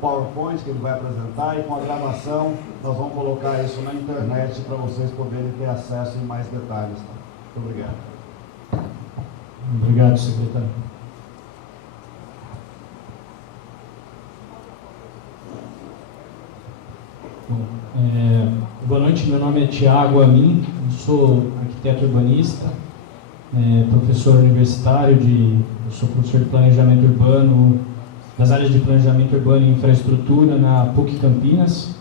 PowerPoint que ele vai apresentar, e com a gravação nós vamos colocar isso na internet para vocês poderem ter acesso em mais detalhes. Tá? Muito obrigado. Obrigado, secretário. Bom, boa noite, meu nome é Tiago Amin, eu sou arquiteto urbanista, professor universitário, eu sou professor de planejamento urbano, das áreas de planejamento urbano e infraestrutura na PUC Campinas,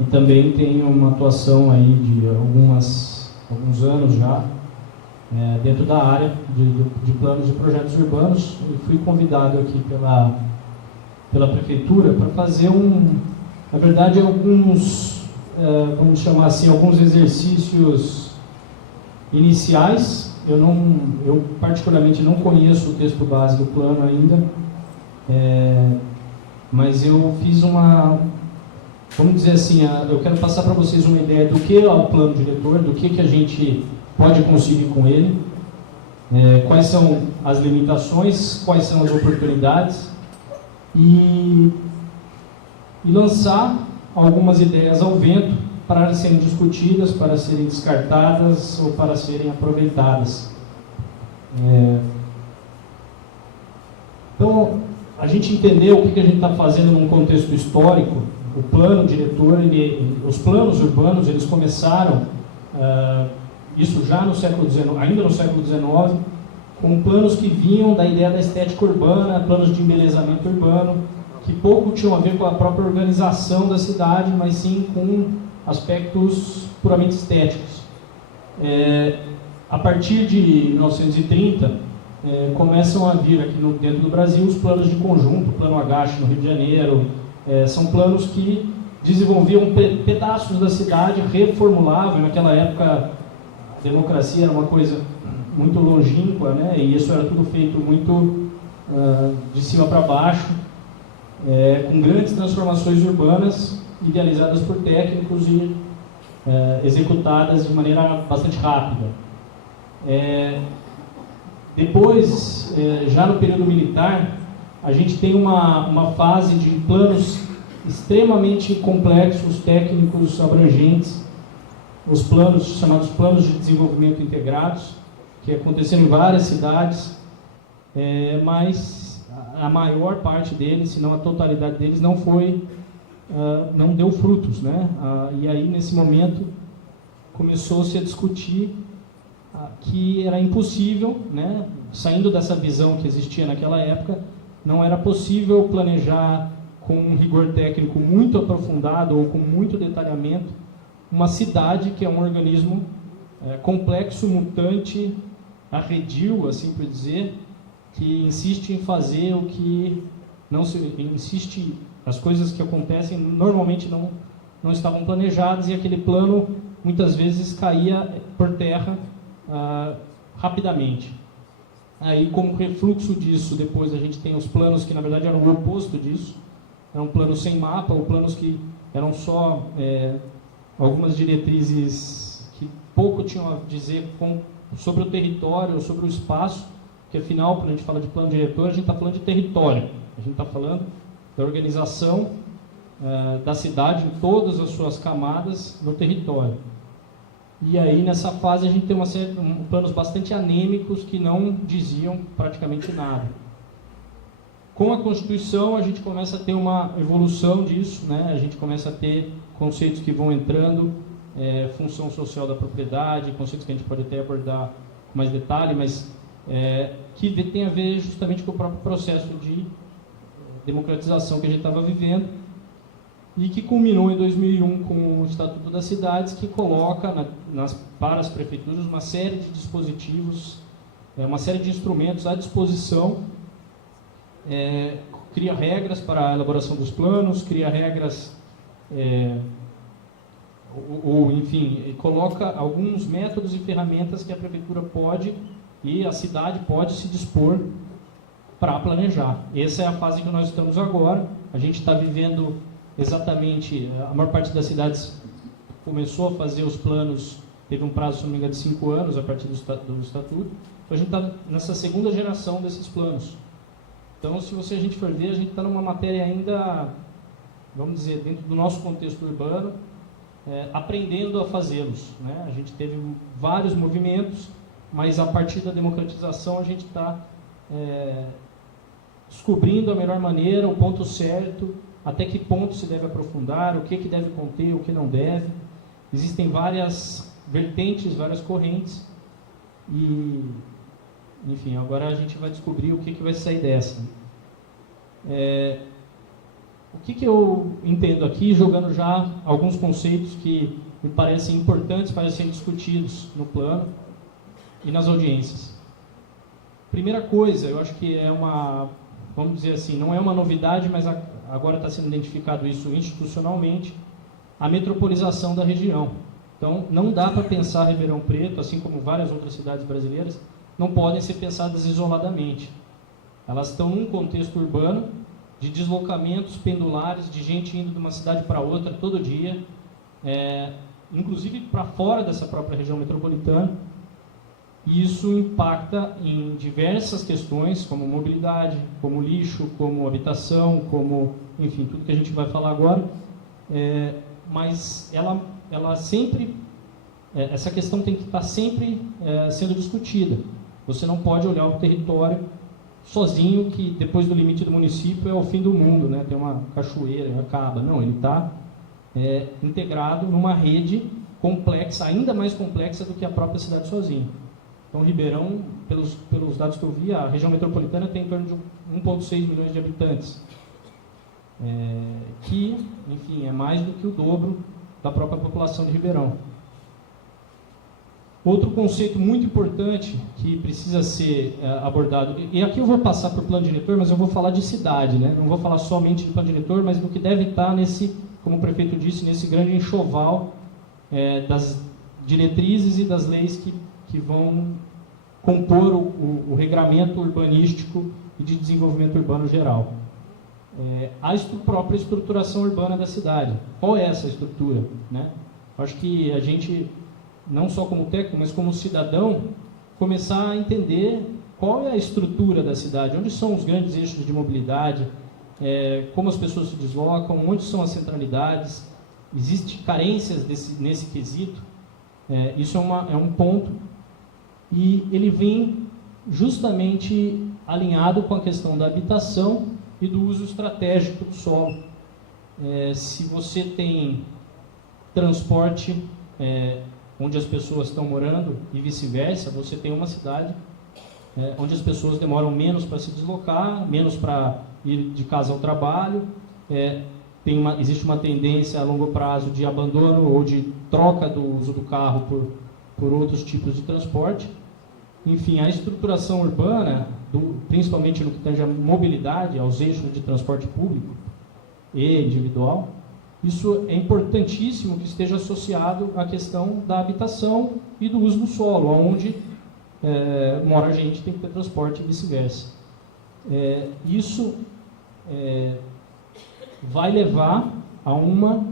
e também tenho uma atuação aí de alguns anos já dentro da área de planos e projetos urbanos. Eu fui convidado aqui pela prefeitura para fazer na verdade, alguns, vamos chamar assim, alguns exercícios iniciais. Eu particularmente não conheço o texto base do plano ainda, mas eu fiz vamos dizer assim, eu quero passar para vocês uma ideia do que é o plano diretor, do que a gente pode conseguir com ele, quais são as limitações, quais são as oportunidades, e lançar algumas ideias ao vento para serem discutidas, para serem descartadas ou para serem aproveitadas. Então, a gente entendeu o que a gente está fazendo num contexto histórico. O plano diretor, os planos urbanos, eles começaram, isso já no século XIX, ainda no século XIX, com planos que vinham da ideia da estética urbana, planos de embelezamento urbano, que pouco tinham a ver com a própria organização da cidade, mas sim com aspectos puramente estéticos. A partir de 1930, começam a vir aqui dentro do Brasil os planos de conjunto, o Plano Agache no Rio de Janeiro. São planos que desenvolviam pedaços da cidade, reformulavam. Naquela época a democracia era uma coisa muito longínqua, né? E isso era tudo feito muito de cima para baixo, com grandes transformações urbanas idealizadas por técnicos e executadas de maneira bastante rápida. Depois, já no período militar, a gente tem uma fase de planos extremamente complexos, técnicos, abrangentes, os planos chamados planos de desenvolvimento integrados, que aconteceram em várias cidades, mas a maior parte deles, se não a totalidade deles, não deu frutos, né? E aí, nesse momento, começou-se a discutir que era impossível, né? Saindo dessa visão que existia naquela época, não era possível planejar com um rigor técnico muito aprofundado ou com muito detalhamento uma cidade que é um organismo complexo, mutante, arredio, assim por dizer, que insiste em fazer o que não se insiste, as coisas que acontecem normalmente não estavam planejadas, e aquele plano muitas vezes caía por terra rapidamente. Aí, como refluxo disso, depois a gente tem os planos que na verdade eram o oposto disso, eram planos sem mapa, ou planos que eram só algumas diretrizes que pouco tinham a dizer sobre o território, sobre o espaço, porque afinal, quando a gente fala de plano diretor, a gente está falando de território, a gente está falando da organização da cidade em todas as suas camadas no território. E aí, nessa fase, a gente tem planos bastante anêmicos que não diziam praticamente nada. Com a Constituição, a gente começa a ter uma evolução disso, né? A gente começa a ter conceitos que vão entrando, função social da propriedade, conceitos que a gente pode até abordar com mais detalhe, mas que tem a ver justamente com o próprio processo de democratização que a gente estava vivendo, e que culminou em 2001 com o Estatuto das Cidades, que coloca para as prefeituras uma série de dispositivos, uma série de instrumentos à disposição, cria regras para a elaboração dos planos, cria regras, enfim, coloca alguns métodos e ferramentas que a prefeitura pode e a cidade pode se dispor para planejar. Essa é a fase que nós estamos agora. A gente está vivendo exatamente, a maior parte das cidades começou a fazer os planos, teve um prazo, se não me engano, de 5 anos a partir do estatuto. Então a gente está nessa segunda geração desses planos. Então, se a gente for ver, a gente está numa matéria ainda vamos dizer, dentro do nosso contexto urbano, aprendendo a fazê-los, né? A gente teve vários movimentos, mas a partir da democratização a gente está descobrindo a melhor maneira, o ponto certo, até que ponto se deve aprofundar, o que deve conter, o que não deve. Existem várias vertentes, várias correntes, e, enfim, agora a gente vai descobrir o que vai sair dessa. O que eu entendo aqui, jogando já alguns conceitos que me parecem importantes para serem discutidos no plano e nas audiências. Primeira coisa, eu acho que vamos dizer assim, não é uma novidade, mas agora está sendo identificado isso institucionalmente, a metropolização da região. Então, não dá para pensar Ribeirão Preto, assim como várias outras cidades brasileiras, não podem ser pensadas isoladamente. Elas estão num contexto urbano, de deslocamentos pendulares, de gente indo de uma cidade para outra todo dia, inclusive para fora dessa própria região metropolitana, e isso impacta em diversas questões, como mobilidade, como lixo, como habitação, como, enfim, tudo que a gente vai falar agora, mas ela sempre, essa questão tem que estar sempre sendo discutida. Você não pode olhar o território sozinho, que depois do limite do município é o fim do mundo, né? Tem uma cachoeira e acaba. Não, ele está integrado numa rede complexa, ainda mais complexa do que a própria cidade sozinha. Então, Ribeirão, pelos dados que eu vi, a região metropolitana tem em torno de 1,6 milhões de habitantes, que, enfim, é mais do que o dobro da própria população de Ribeirão. Outro conceito muito importante que precisa ser abordado, e aqui eu vou passar para o plano diretor, mas eu vou falar de cidade, né? Não vou falar somente do plano diretor, mas do que deve estar nesse, como o prefeito disse, nesse grande enxoval das diretrizes e das leis que vão compor o regramento urbanístico e de desenvolvimento urbano geral. A própria estruturação urbana da cidade. Qual é essa estrutura, né? Acho que a gente, não só como técnico, mas como cidadão, começar a entender qual é a estrutura da cidade, onde são os grandes eixos de mobilidade, como as pessoas se deslocam, onde são as centralidades, existem carências nesse quesito. Isso é um ponto, e ele vem justamente alinhado com a questão da habitação e do uso estratégico do solo. Se você tem transporte onde as pessoas estão morando e vice-versa, você tem uma cidade onde as pessoas demoram menos para se deslocar, menos para ir de casa ao trabalho, existe uma tendência a longo prazo de abandono ou de troca do uso do carro por outros tipos de transporte. Enfim, a estruturação urbana, principalmente no que tange a mobilidade, aos eixos de transporte público e individual, isso é importantíssimo que esteja associado à questão da habitação e do uso do solo, onde mora a gente, tem que ter transporte e vice-versa. Isso vai levar a uma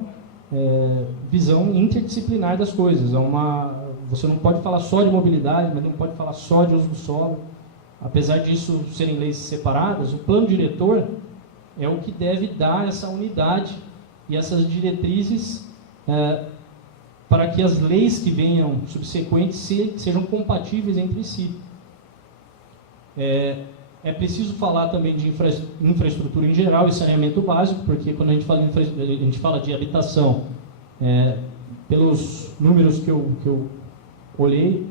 visão interdisciplinar das coisas. Você não pode falar só de mobilidade, mas não pode falar só de uso do solo. Apesar disso serem leis separadas, o plano diretor é o que deve dar essa unidade e essas diretrizes para que as leis que venham subsequentes sejam compatíveis entre si. É preciso falar também de infraestrutura em geral e saneamento básico, porque quando a gente fala de habitação, pelos números que eu olhei,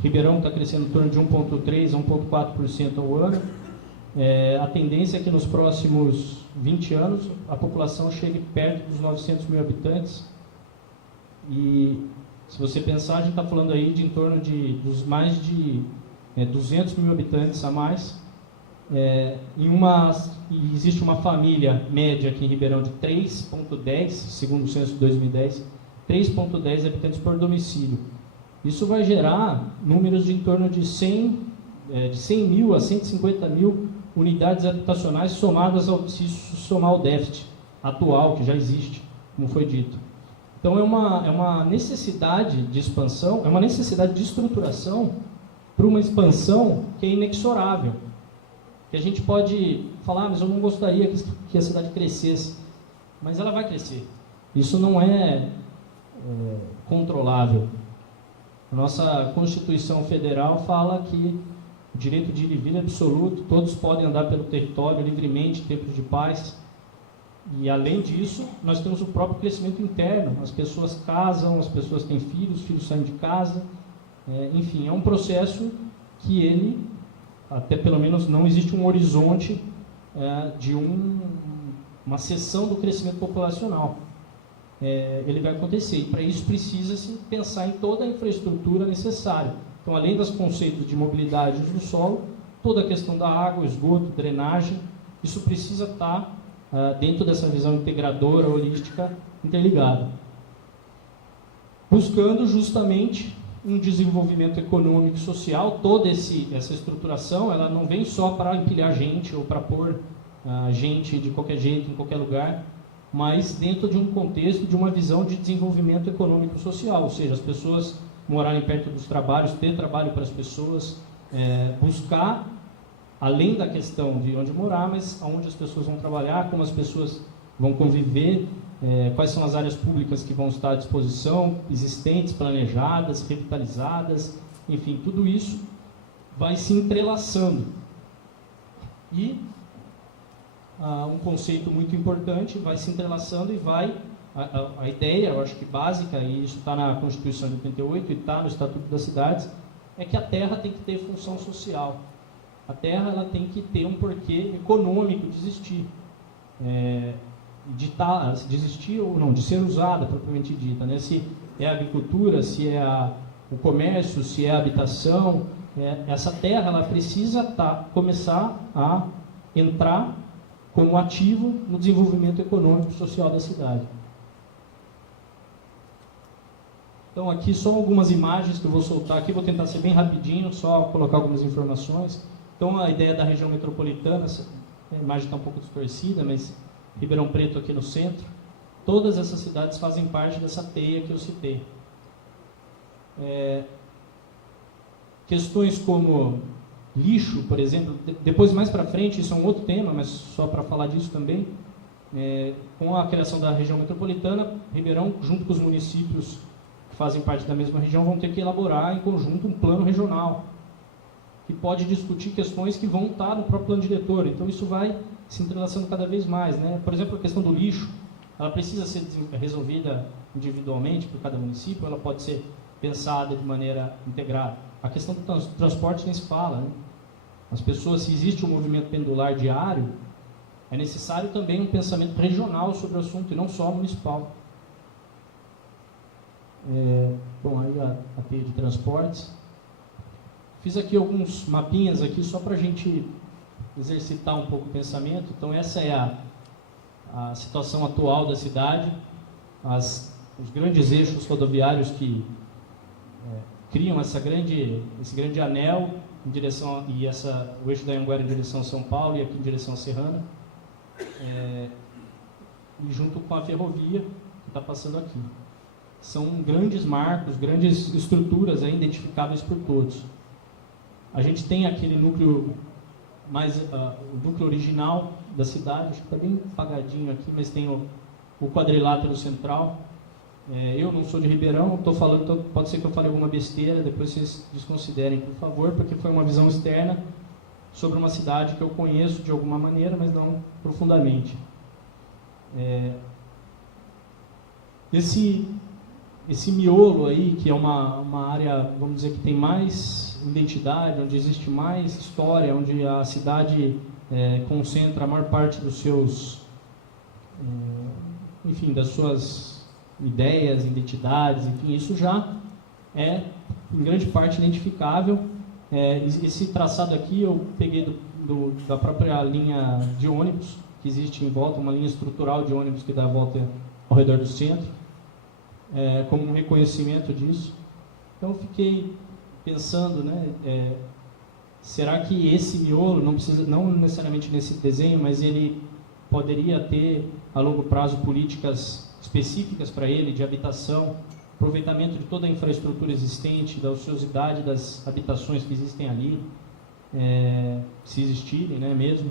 Ribeirão está crescendo em torno de 1,3% a 1,4% ao ano. A tendência é que nos próximos 20 anos a população chegue perto dos 900 mil habitantes. E se você pensar, a gente está falando aí de em torno dos mais de 200 mil habitantes a mais. E existe uma família média aqui em Ribeirão de 3,10, segundo o censo de 2010, 3,10 habitantes por domicílio. Isso vai gerar números de em torno de 100 mil a 150 mil unidades habitacionais se somar ao déficit atual que já existe, como foi dito. Então é uma necessidade de expansão, é uma necessidade de estruturação para uma expansão que é inexorável. Que a gente pode falar, mas eu não gostaria que a cidade crescesse. Mas ela vai crescer. Isso não é controlável. A nossa Constituição Federal fala que o direito de ir e vir é absoluto, todos podem andar pelo território livremente, em tempos de paz. E, além disso, nós temos o próprio crescimento interno. As pessoas casam, as pessoas têm filhos, os filhos saem de casa. Enfim, é um processo que ele, até pelo menos não existe um horizonte de uma seção do crescimento populacional. Ele vai acontecer, e para isso precisa-se pensar em toda a infraestrutura necessária. Então, além dos conceitos de mobilidade do solo, toda a questão da água, esgoto, drenagem, isso precisa estar dentro dessa visão integradora, holística, interligada. Buscando justamente um desenvolvimento econômico e social. Toda essa estruturação, ela não vem só para empilhar gente ou para pôr gente de qualquer jeito, em qualquer lugar, mas dentro de um contexto, de uma visão de desenvolvimento econômico e social, ou seja, as pessoas morarem perto dos trabalhos, ter trabalho para as pessoas, buscar, além da questão de onde morar, mas aonde as pessoas vão trabalhar, como as pessoas vão conviver, quais são as áreas públicas que vão estar à disposição, existentes, planejadas, revitalizadas, enfim, tudo isso vai se entrelaçando. E um conceito muito importante vai se entrelaçando e vai... A ideia, eu acho que básica, e isso está na Constituição de 88 e está no Estatuto das Cidades, é que a terra tem que ter função social. A terra ela tem que ter um porquê econômico de existir. De existir ou não, de ser usada, propriamente dita. Né? Se é a agricultura, se é o comércio, se é a habitação, essa terra ela precisa começar a entrar como ativo no desenvolvimento econômico e social da cidade. Então, aqui só algumas imagens que eu vou soltar aqui, vou tentar ser bem rapidinho, só colocar algumas informações. Então, a ideia da região metropolitana, a imagem está um pouco distorcida, mas Ribeirão Preto aqui no centro, todas essas cidades fazem parte dessa teia que eu citei. Questões como lixo, por exemplo, depois mais para frente, isso é um outro tema, mas só para falar disso também, com a criação da região metropolitana, Ribeirão, junto com os municípios que fazem parte da mesma região, vão ter que elaborar em conjunto um plano regional, que pode discutir questões que vão estar no próprio plano diretor. Então, isso vai se entrelaçando cada vez mais. Né? Por exemplo, a questão do lixo, ela precisa ser resolvida individualmente por cada município, ela pode ser pensada de maneira integrada. A questão do transporte nem se fala. Né? As pessoas, se existe um movimento pendular diário, é necessário também um pensamento regional sobre o assunto e não só municipal. Bom, aí a teia de transportes. Fiz aqui alguns mapinhas aqui só para a gente exercitar um pouco o pensamento. Então, essa é a situação atual da cidade, os grandes eixos rodoviários que criam esse grande anel em direção o eixo da Anhanguera em direção a São Paulo e aqui em direção a Serrana, e junto com a ferrovia que está passando aqui. São grandes marcos, grandes estruturas identificáveis por todos. A gente tem aquele núcleo o núcleo original da cidade, acho que está bem apagadinho aqui, mas tem o quadrilátero central. Eu não sou de Ribeirão, estou falando, então pode ser que eu fale alguma besteira, depois vocês desconsiderem, por favor, porque foi uma visão externa sobre uma cidade que eu conheço de alguma maneira, mas não profundamente. Esse miolo aí, que é uma área, vamos dizer, que tem mais identidade, onde existe mais história, onde a cidade concentra a maior parte dos seus, das suas ideias, identidades, enfim, isso já é, em grande parte, identificável. Esse traçado aqui eu peguei da própria linha de ônibus, que existe em volta, uma linha estrutural de ônibus que dá a volta ao redor do centro, como um reconhecimento disso. Então, eu fiquei pensando, será que esse miolo, não necessariamente nesse desenho, mas ele poderia ter, a longo prazo, políticas específicas para ele, de habitação, aproveitamento de toda a infraestrutura existente, da ociosidade das habitações que existem ali, se existirem, mesmo,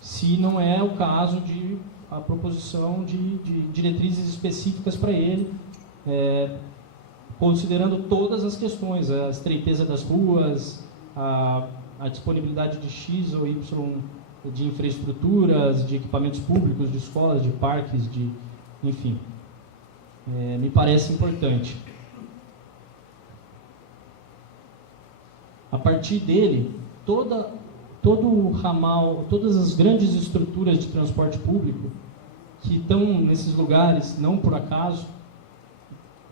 se não é o caso de a proposição de diretrizes específicas para ele, considerando todas as questões, a estreiteza das ruas, a disponibilidade de X ou Y de infraestruturas, de equipamentos públicos, de escolas, de parques, enfim. Me parece importante. A partir dele, todo o ramal, todas as grandes estruturas de transporte público que estão nesses lugares, não por acaso,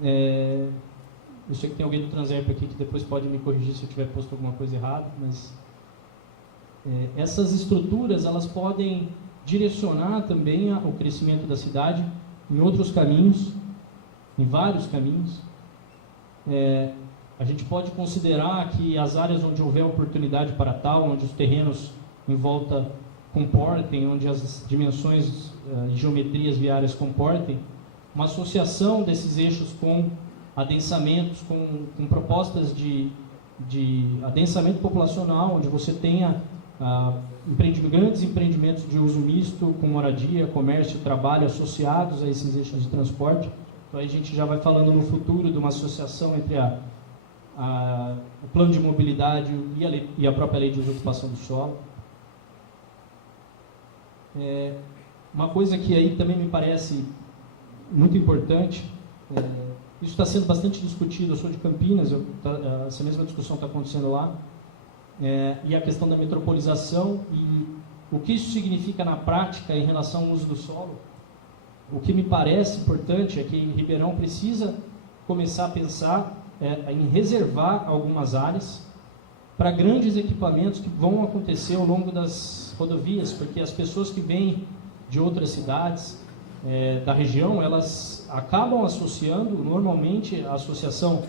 eu sei que tem alguém do Transerp aqui que depois pode me corrigir se eu tiver posto alguma coisa errada, mas essas estruturas, elas podem direcionar também o crescimento da cidade em outros caminhos, em vários caminhos. A gente pode considerar que as áreas onde houver oportunidade para tal, onde os terrenos em volta comportem, onde as dimensões e geometrias viárias comportem, uma associação desses eixos com adensamentos, com propostas de adensamento populacional, onde você tenha grandes empreendimentos de uso misto, com moradia, comércio, trabalho associados a esses eixos de transporte. Então, aí a gente já vai falando no futuro de uma associação entre o plano de mobilidade e a própria lei de uso e ocupação do solo. Uma coisa que aí também me parece muito importante, isso está sendo bastante discutido, eu sou de Campinas, essa mesma discussão está acontecendo lá, e a questão da metropolização e o que isso significa na prática em relação ao uso do solo. O que me parece importante é que Ribeirão precisa começar a pensar em reservar algumas áreas para grandes equipamentos que vão acontecer ao longo das rodovias, porque as pessoas que vêm de outras cidades da região, elas acabam associando, normalmente a associação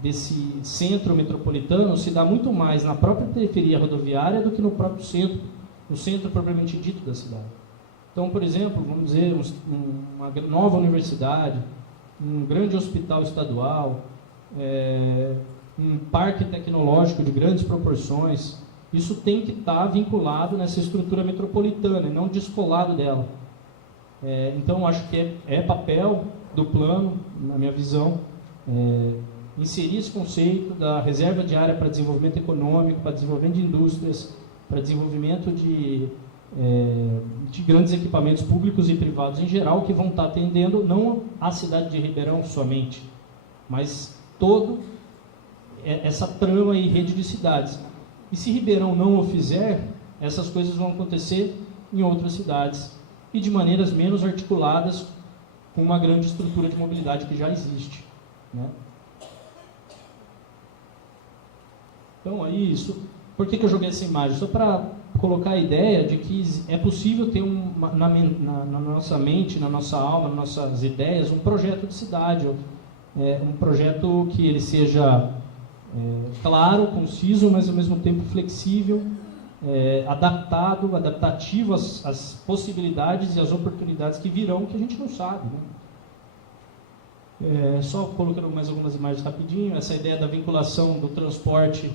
desse centro metropolitano se dá muito mais na própria periferia rodoviária do que no próprio centro, no centro propriamente dito da cidade. Então, por exemplo, vamos dizer, uma nova universidade, um grande hospital estadual, um parque tecnológico de grandes proporções, isso tem que estar vinculado nessa estrutura metropolitana e não descolado dela. Então, acho que é papel do plano, na minha visão, inserir esse conceito da reserva de área para desenvolvimento econômico, para desenvolvimento de indústrias, para desenvolvimento de grandes equipamentos públicos e privados em geral, que vão estar atendendo não a cidade de Ribeirão somente, mas toda essa trama e rede de cidades. E se Ribeirão não o fizer, essas coisas vão acontecer em outras cidades e de maneiras menos articuladas com uma grande estrutura de mobilidade que já existe, né? Então, aí, por que eu joguei essa imagem? Só para colocar a ideia de que é possível ter na nossa mente, na nossa alma, nas nossas ideias, um projeto de cidade, um projeto que ele seja claro, conciso, mas ao mesmo tempo flexível, adaptativo às possibilidades e às oportunidades que virão, que a gente não sabe, né? Só colocando mais algumas imagens rapidinho, essa ideia da vinculação do transporte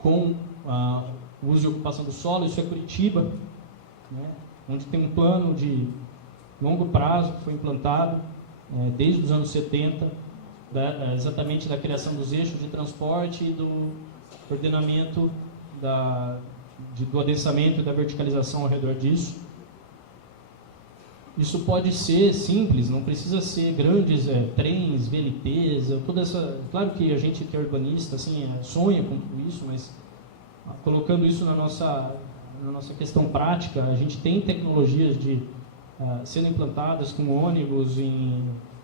com o uso e ocupação do solo, isso é Curitiba, né? Onde tem um plano de longo prazo que foi implantado desde os anos 70, exatamente da criação dos eixos de transporte e do ordenamento do adensamento e da verticalização ao redor disso. Isso pode ser simples, não precisa ser grandes trens, VLTs, toda essa... Claro que a gente que é urbanista assim, sonha com tudo isso, mas colocando isso na nossa questão prática, a gente tem tecnologias sendo implantadas com ônibus,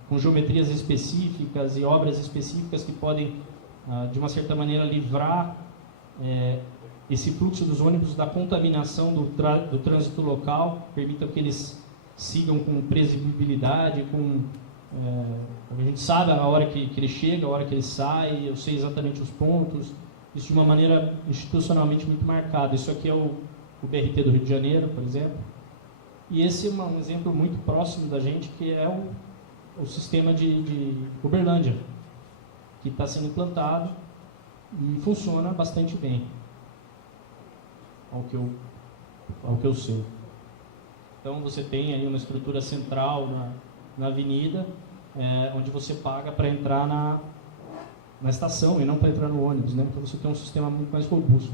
com geometrias específicas e obras específicas que podem, de uma certa maneira, livrar esse fluxo dos ônibus da contaminação do trânsito local, permitam que eles sigam com previsibilidade, a gente sabe a hora que ele chega, a hora que ele sai, eu sei exatamente os pontos, isso de uma maneira institucionalmente muito marcada. Isso aqui é o BRT do Rio de Janeiro, por exemplo, e esse é um exemplo muito próximo da gente, que é o sistema de Uberlândia, que está sendo implantado e funciona bastante bem, ao que eu ao que eu sei. Então você tem aí uma estrutura central na avenida, onde você paga para entrar na estação e não para entrar no ônibus, né? Então você tem um sistema muito mais robusto.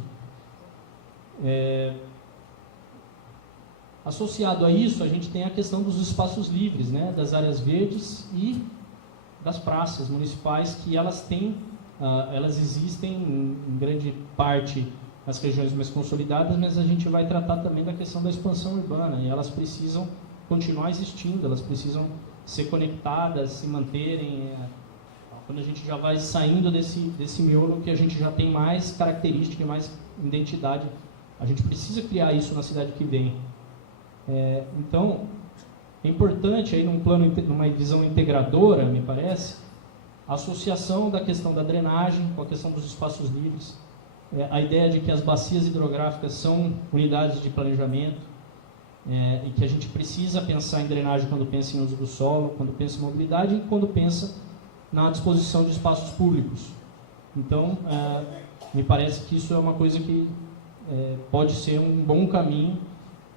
Associado a isso, a gente tem a questão dos espaços livres, né? Das áreas verdes e das praças municipais, que elas existem em grande parte nas regiões mais consolidadas, mas a gente vai tratar também da questão da expansão urbana, e elas precisam continuar existindo, elas precisam ser conectadas, se manterem, quando a gente já vai saindo desse miolo que a gente já tem mais característica e mais identidade, a gente precisa criar isso na cidade que vem. Então, é importante aí numa visão integradora, me parece, a associação da questão da drenagem com a questão dos espaços livres, a ideia de que as bacias hidrográficas são unidades de planejamento, e que a gente precisa pensar em drenagem quando pensa em uso do solo, quando pensa em mobilidade e quando pensa na disposição de espaços públicos. Então, me parece que isso é uma coisa que pode ser um bom caminho,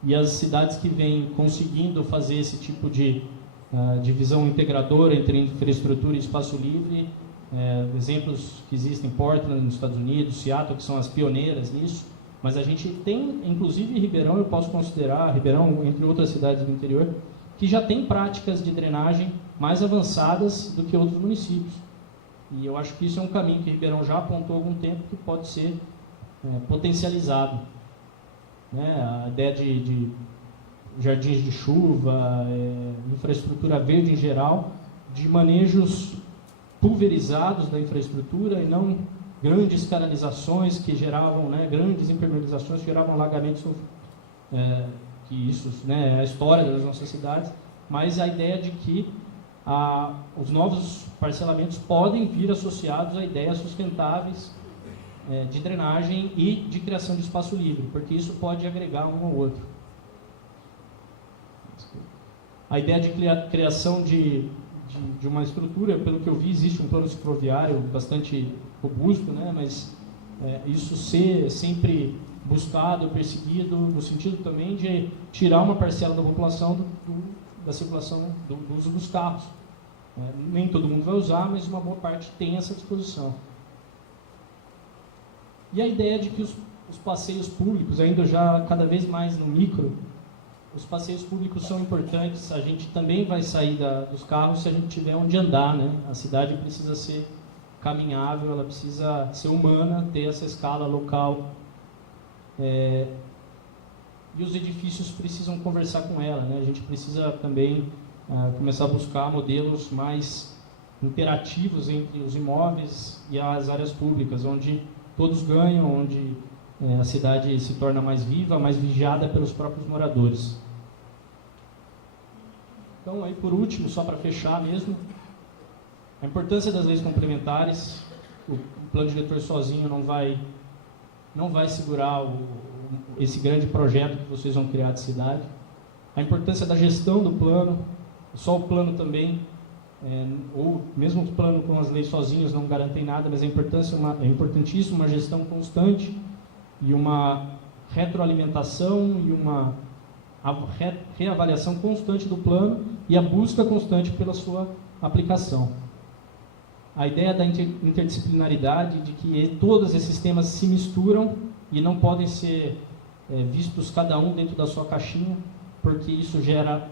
e as cidades que vêm conseguindo fazer esse tipo de divisão integradora entre infraestrutura e espaço livre, exemplos que existem, Portland, nos Estados Unidos, Seattle, que são as pioneiras nisso, mas a gente tem, inclusive Ribeirão, eu posso considerar, Ribeirão, entre outras cidades do interior, que já tem práticas de drenagem mais avançadas do que outros municípios. E eu acho que isso é um caminho que Ribeirão já apontou há algum tempo que pode ser potencializado. A ideia de jardins de chuva, infraestrutura verde em geral, de manejos pulverizados da infraestrutura e não grandes canalizações que geravam, grandes impermeabilizações que geravam alagamentos, que isso é a história das nossas cidades, mas a ideia de que os novos parcelamentos podem vir associados a ideias sustentáveis de drenagem e de criação de espaço livre, porque isso pode agregar um ao outro. A ideia de criação de uma estrutura, pelo que eu vi, existe um plano cicloviário bastante robusto, mas isso ser sempre buscado, perseguido, no sentido também de tirar uma parcela da população da circulação, do uso dos carros. Nem todo mundo vai usar, mas uma boa parte tem essa disposição. E a ideia de que os passeios públicos, ainda já cada vez mais no micro, os passeios públicos são importantes. A gente também vai sair dos carros se a gente tiver onde andar, A cidade precisa ser caminhável, ela precisa ser humana, ter essa escala local. E os edifícios precisam conversar com ela, A gente precisa também começar a buscar modelos mais interativos entre os imóveis e as áreas públicas, onde todos ganham, onde a cidade se torna mais viva, mais vigiada pelos próprios moradores. Então, aí por último, só para fechar mesmo, a importância das leis complementares. O plano diretor sozinho não vai segurar esse grande projeto que vocês vão criar de cidade. A importância da gestão do plano, só o plano também, ou mesmo o plano com as leis sozinhos não garantem nada, mas é importantíssimo uma gestão constante e uma retroalimentação e uma reavaliação constante do plano e a busca constante pela sua aplicação. A ideia da interdisciplinaridade, de que todos esses temas se misturam e não podem ser vistos cada um dentro da sua caixinha, porque isso gera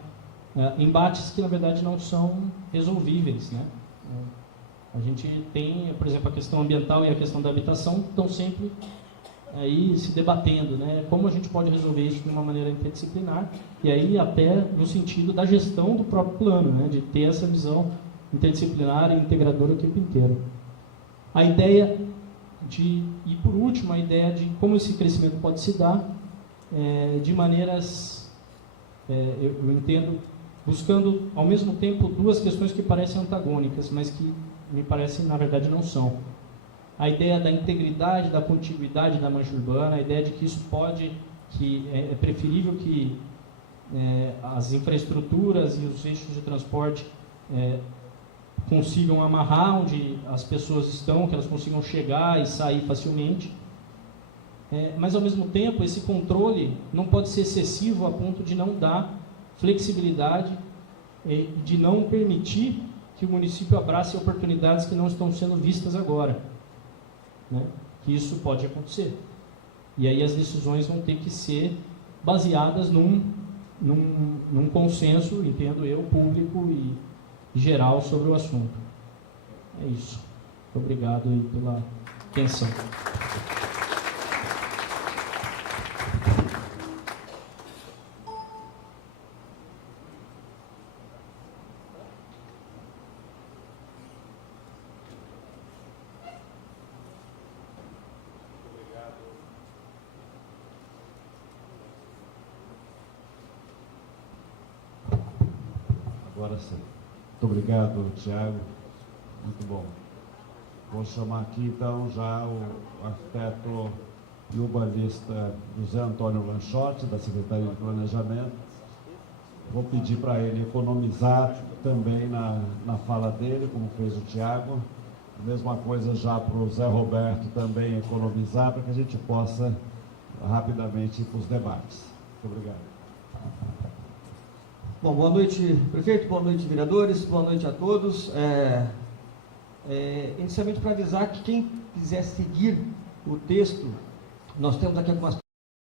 embates que na verdade não são resolvíveis, A gente tem, por exemplo, a questão ambiental e a questão da habitação estão sempre aí se debatendo, Como a gente pode resolver isso de uma maneira interdisciplinar e aí até no sentido da gestão do próprio plano, De ter essa visão interdisciplinar e integradora o tempo inteiro. A ideia e por último, a ideia de como esse crescimento pode se dar de maneiras, eu entendo, buscando ao mesmo tempo duas questões que parecem antagônicas, mas que me parecem na verdade não são. A ideia da integridade, da contiguidade da mancha urbana, a ideia de que isso que é preferível que as infraestruturas e os eixos de transporte consigam amarrar onde as pessoas estão, que elas consigam chegar e sair facilmente. mas ao mesmo tempo esse controle não pode ser excessivo a ponto de não dar flexibilidade, de não permitir que o município abrace oportunidades que não estão sendo vistas agora, né? Que isso pode acontecer. E aí as decisões vão ter que ser baseadas num consenso, entendo eu, público e geral sobre o assunto. É isso. Muito obrigado aí pela atenção. Agora sim. Muito obrigado, Tiago. Muito bom. Vou chamar aqui, então, já o arquiteto e urbanista José Antônio Lanchotti, da Secretaria de Planejamento. Vou pedir para ele economizar também na fala dele, como fez o Tiago. A mesma coisa já para o Zé Roberto também economizar, para que a gente possa rapidamente ir para os debates. Muito obrigado. Bom, boa noite, prefeito, boa noite, vereadores, boa noite a todos. Inicialmente para avisar que quem quiser seguir o texto, nós temos aqui algumas